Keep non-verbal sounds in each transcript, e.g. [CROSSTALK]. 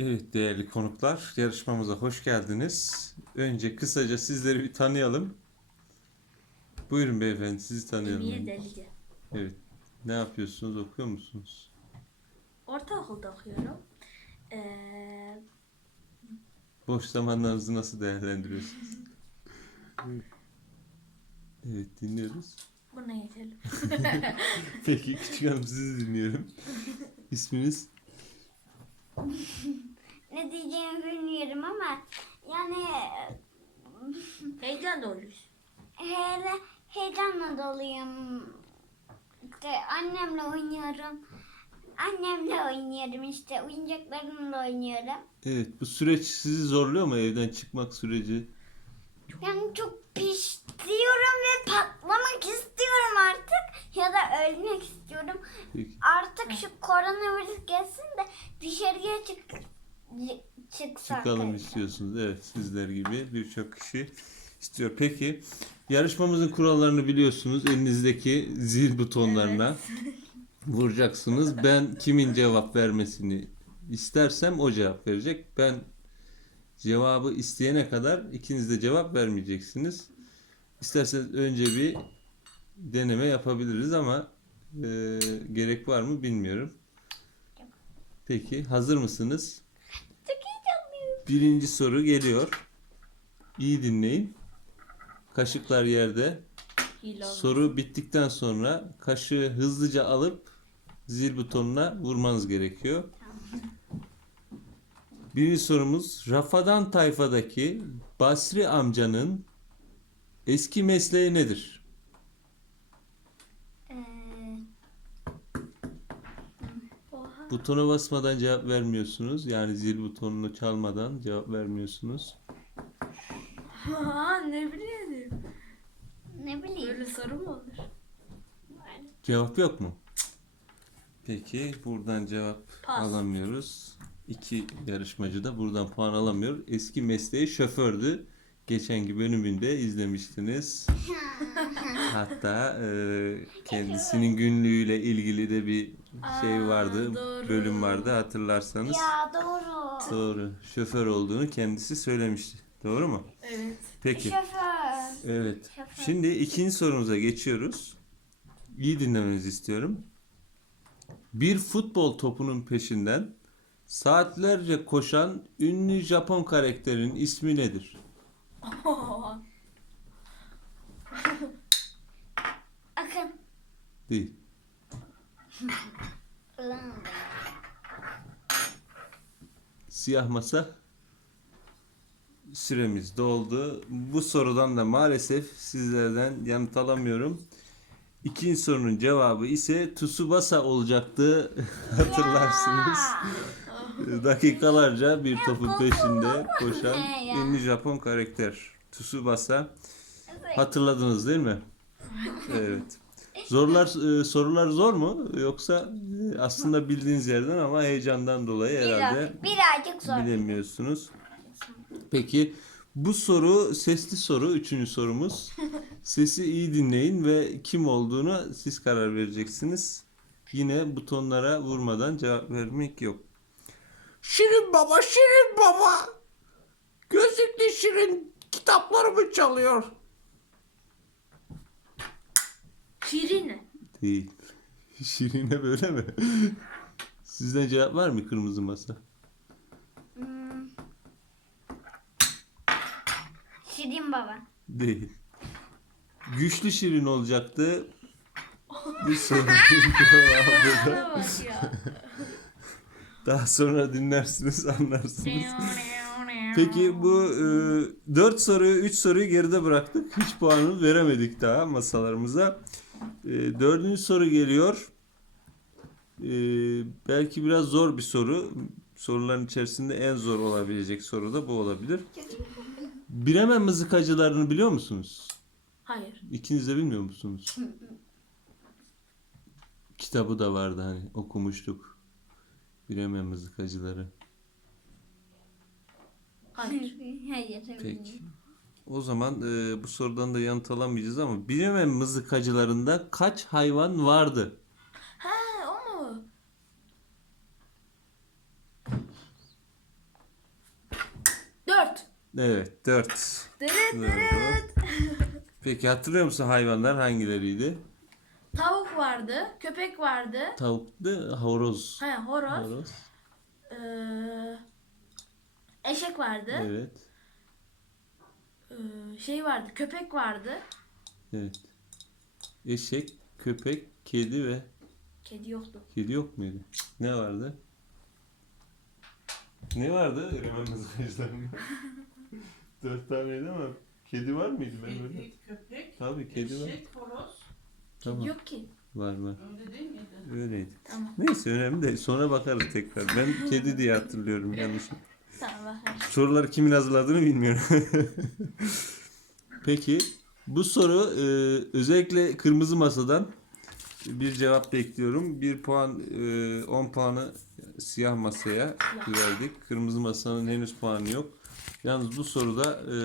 Evet değerli konuklar, yarışmamıza hoş geldiniz. Önce kısaca sizleri bir tanıyalım. Buyurun beyefendi, sizi tanıyalım. Emine Delice. Evet. Ne yapıyorsunuz, okuyor musunuz? Ortaokulda okuyorum. Ee, Boş zamanlarınızı nasıl değerlendiriyorsunuz? Evet, dinliyoruz. buna geçelim. [LAUGHS] Peki, küçük hanım sizi dinliyorum. İsminiz? Ne diyeceğimi bilmiyorum ama yani Heyecan doluyuz. hele heyecanla doluyum. İşte annemle oynuyorum. Annemle oynuyorum işte oyuncaklarımla oynuyorum. Evet, bu süreç sizi zorluyor mu evden çıkmak süreci? Yani çok pis diyorum ve patlamak istiyorum artık ya da ölmek istiyorum. Peki. Artık şu koronavirüs gelsin de dışarıya çık çıksak. Çıkalım istiyorsunuz. Evet sizler gibi birçok kişi istiyor. Peki yarışmamızın kurallarını biliyorsunuz. Elinizdeki zil butonlarına [LAUGHS] vuracaksınız. Ben kimin cevap vermesini istersem o cevap verecek. Ben cevabı isteyene kadar ikiniz de cevap vermeyeceksiniz. İsterseniz önce bir deneme yapabiliriz ama e, gerek var mı bilmiyorum. Peki hazır mısınız? Birinci soru geliyor. İyi dinleyin. Kaşıklar yerde. Soru bittikten sonra kaşığı hızlıca alıp zil butonuna vurmanız gerekiyor. Birinci sorumuz Rafadan tayfadaki Basri amcanın eski mesleği nedir? Ee, Oha. Butona basmadan cevap vermiyorsunuz. Yani zil butonunu çalmadan cevap vermiyorsunuz. Aa, ne bileyim. ne bileyim. Böyle soru mu olur? Cevap yok mu? Peki buradan cevap Pas. alamıyoruz. İki yarışmacı da buradan puan alamıyor. Eski mesleği şofördü. Geçenki bölümünde izlemiştiniz. [LAUGHS] Hatta e, kendisinin günlüğüyle ilgili de bir şey Aa, vardı. doğru. Bölüm vardı hatırlarsanız. Ya doğru. Doğru. Şoför olduğunu kendisi söylemişti. Doğru mu? Evet. Peki. Şoför. Evet. Şoför. Şimdi ikinci sorumuza geçiyoruz. İyi dinlemenizi istiyorum. Bir futbol topunun peşinden saatlerce koşan ünlü Japon karakterin ismi nedir? Akın. [LAUGHS] Değil. Siyah masa. Süremiz doldu. Bu sorudan da maalesef sizlerden yanıt alamıyorum. İkinci sorunun cevabı ise Tsubasa olacaktı. [LAUGHS] Hatırlarsınız. Dakikalarca bir topun peşinde koşan ünlü Japon karakter Tsubasa. Hatırladınız değil mi? Evet. Zorlar e, sorular zor mu yoksa e, aslında bildiğiniz yerden ama heyecandan dolayı herhalde Biraz, birazcık zor. bilemiyorsunuz. Peki bu soru sesli soru. Üçüncü sorumuz. [LAUGHS] Sesi iyi dinleyin ve kim olduğunu siz karar vereceksiniz. Yine butonlara vurmadan cevap vermek yok. Şirin baba, Şirin baba. Gözlüklü Şirin kitaplarımı çalıyor. Şirin. Değil. [LAUGHS] Şirin'e böyle mi? Sizden cevap var mı kırmızı masa? Hmm. Şirin baba. Değil. Güçlü Şirin olacaktı. Bu [LAUGHS] sorunun cevabı da [LAUGHS] daha sonra dinlersiniz anlarsınız. Peki bu e, 4 soruyu 3 soruyu geride bıraktık. Hiç puanı veremedik daha masalarımıza. E, dördüncü soru geliyor. E, belki biraz zor bir soru. Soruların içerisinde en zor olabilecek soru da bu olabilir. Bremen mızıkacılarını biliyor musunuz? Hayır. İkiniz de bilmiyor musunuz? Kitabı da vardı hani okumuştuk. Bremen mızıkacıları. Hayır. [LAUGHS] Hayır. Peki. O zaman e, bu sorudan da yanıt alamayacağız ama Bremen mızıkacılarında kaç hayvan vardı? Ha o mu? Evet 4. Dırıt dırıt. [LAUGHS] Peki hatırlıyor musun hayvanlar hangileriydi? Tavuk vardı, köpek vardı. Tavuklu horoz. Ha, horoz. Horoz. Ee, eşek vardı. Evet. Ee, şey vardı, köpek vardı. Evet. Eşek, köpek, kedi ve Kedi yoktu. kedi yok muydu? Ne vardı? Ne vardı? Öğrenmemiz lazım. [LAUGHS] Dört taneydi ama kedi var mıydı? Ben öyle. Kedi, köpek, Tabii kedi var. eşek, horoz. Tamam. Yok ki. Var var. Öyle değil miydi? Öyleydi. Tamam. Neyse önemli değil. Sonra bakarız tekrar. Ben kedi diye hatırlıyorum yanlış. Tamam. Soruları kimin hazırladığını bilmiyorum. Peki bu soru e, özellikle kırmızı masadan bir cevap bekliyorum. Bir puan, e, 10 puanı siyah masaya verdik. Kırmızı masanın henüz puanı yok. Yalnız bu soruda e,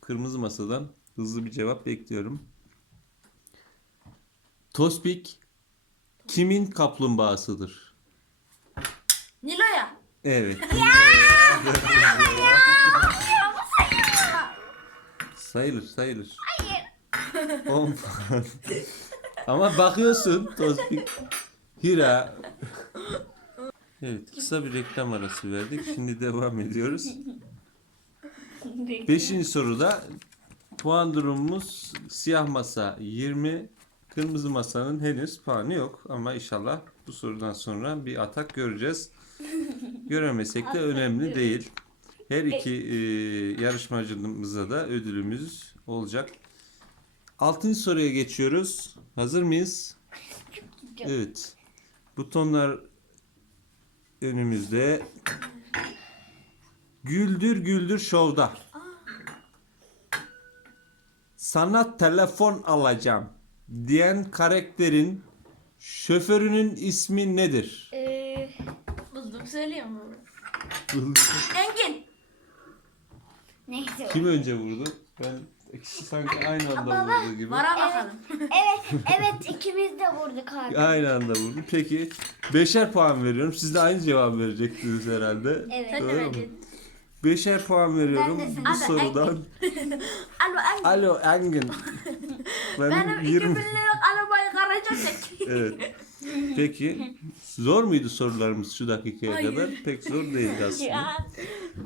kırmızı masadan hızlı bir cevap bekliyorum. Tospik kimin kaplumbağasıdır? Nilo'ya. Evet. Sayılır sayılır. Hayır. 10 puan. Ama bakıyorsun Tospik. Hira. Evet kısa bir reklam arası verdik. Şimdi devam ediyoruz. Beşinci soruda puan durumumuz siyah masa 20, kırmızı masanın henüz puanı yok. Ama inşallah bu sorudan sonra bir atak göreceğiz. Göremesek de önemli değil. Her iki e, yarışmacımıza da ödülümüz olacak. Altıncı soruya geçiyoruz. Hazır mıyız? Evet. Butonlar önümüzde. Güldür Güldür Show'da. Sana telefon alacağım diyen karakterin şoförünün ismi nedir? Ee, söyleyeyim mi? Engin. neyse. Kim önce vurdu? Ben ikisi sanki aynı anda vurdu gibi. Vara bakalım. Evet, [LAUGHS] evet ikimiz de vurduk abi. Aynı anda vurdu. Peki beşer puan veriyorum. Siz de aynı cevap verecektiniz herhalde. Evet. Doğru mu? Beşer puan veriyorum Ben de bu sana- sorudan. [LAUGHS] Alo Engin. Alo Engin. [LAUGHS] Benim Benim 2000 20... liralık arabayı garaja çek. Evet. [LAUGHS] Peki zor muydu sorularımız şu dakikaya Hayır. kadar? Pek zor değildi [LAUGHS] aslında.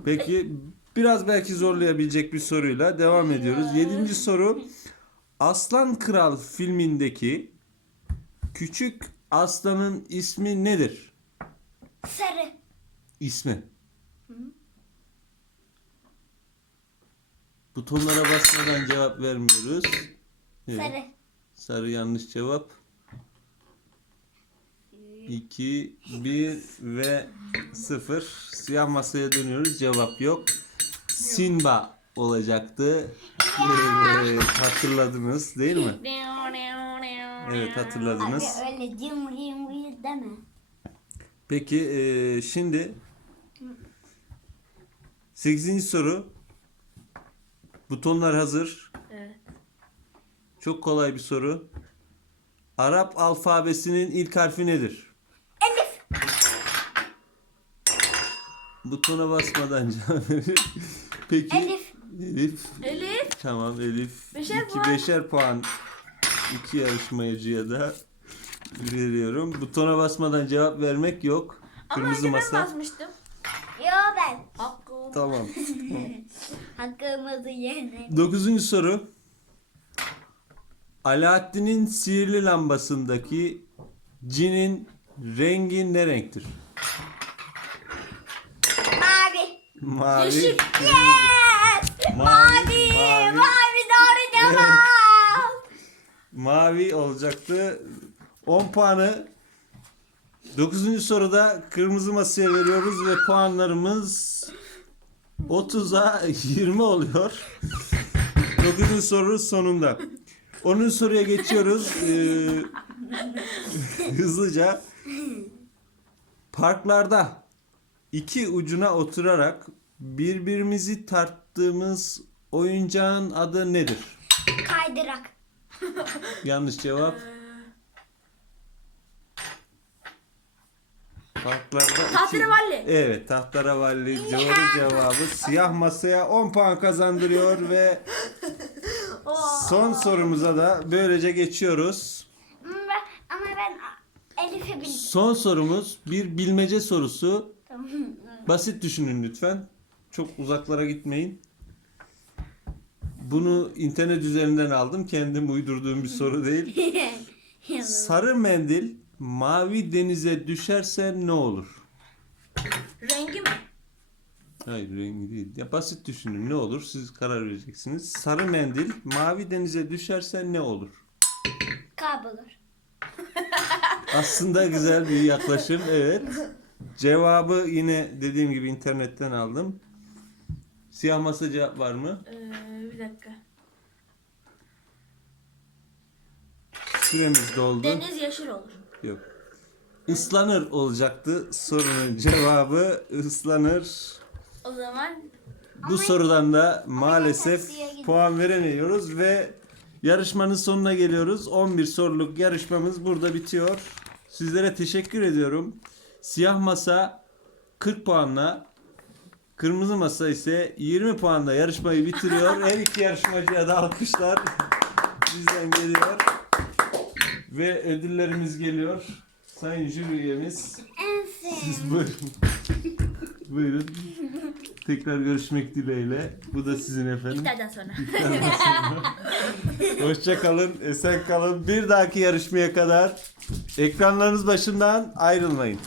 Peki biraz belki zorlayabilecek bir soruyla devam ediyoruz. Yedinci soru. Aslan Kral filmindeki küçük aslanın ismi nedir? Sarı. İsmi. Butonlara basmadan cevap vermiyoruz. Evet. Sarı. Sarı yanlış cevap. 2, 1 ve 0. Siyah masaya dönüyoruz. Cevap yok. Simba olacaktı. Evet, hatırladınız değil mi? Evet hatırladınız. Abi öyle cim cim cim deme. Peki eee, şimdi 8. soru. Butonlar hazır. Evet. Çok kolay bir soru. Arap alfabesinin ilk harfi nedir? Butona basmadan [LAUGHS] cevap verir. Peki. Elif. Elif. Elif. Tamam Elif. Beşer İki, puan. beşer puan. İki yarışmacıya da veriyorum. Butona basmadan cevap vermek yok. Ama Kırmızı önce ben masa. basmıştım. Yo ben. Hakkım. Tamam. [LAUGHS] Hakkımızı yenelim. Dokuzuncu soru. Alaaddin'in sihirli lambasındaki cinin rengi ne renktir? Mavi. Mavi. Yeşil. Yes. Mavi. Mavi. Mavi. Doğru cevap. Mavi olacaktı. 10 puanı 9. soruda kırmızı masaya veriyoruz ve puanlarımız 30'a 20 oluyor. 9. soru sonunda. 10. soruya geçiyoruz. Ee, hızlıca. Parklarda iki ucuna oturarak birbirimizi tarttığımız oyuncağın adı nedir? Kaydırak. [LAUGHS] Yanlış cevap. Parklarda iki- Tahterevalli. Evet tahterevalli doğru cevabı siyah masaya 10 puan kazandırıyor ve [LAUGHS] son sorumuza da böylece geçiyoruz. Ama ben, ama ben Elif'i bildim. Son sorumuz bir bilmece sorusu. Tamam. Basit düşünün lütfen. Çok uzaklara gitmeyin. Bunu internet üzerinden aldım. Kendim uydurduğum bir soru değil. [LAUGHS] Sarı mendil mavi denize düşerse ne olur? Rengi mi? Hayır rengi değil. Ya basit düşünün ne olur siz karar vereceksiniz. Sarı mendil mavi denize düşerse ne olur? Kaybolur. [LAUGHS] Aslında güzel bir yaklaşım evet. Cevabı yine dediğim gibi internetten aldım. Siyah masa cevap var mı? Ee, bir dakika. Süremiz doldu. Deniz yeşil olur. Yok. Islanır olacaktı sorunun cevabı ıslanır. O zaman Bu sorudan da maalesef puan veremiyoruz ve yarışmanın sonuna geliyoruz. 11 soruluk yarışmamız burada bitiyor. Sizlere teşekkür ediyorum. Siyah masa 40 puanla, kırmızı masa ise 20 puanla yarışmayı bitiriyor. [LAUGHS] Her iki yarışmacıya da alkışlar bizden geliyor. Ve ödüllerimiz geliyor. Sayın jüri üyemiz. Siz buyurun. [LAUGHS] buyurun. Tekrar görüşmek dileğiyle. Bu da sizin efendim. iftardan sonra. [LAUGHS] Hoşça kalın, esen kalın. Bir dahaki yarışmaya kadar ekranlarınız başından ayrılmayın.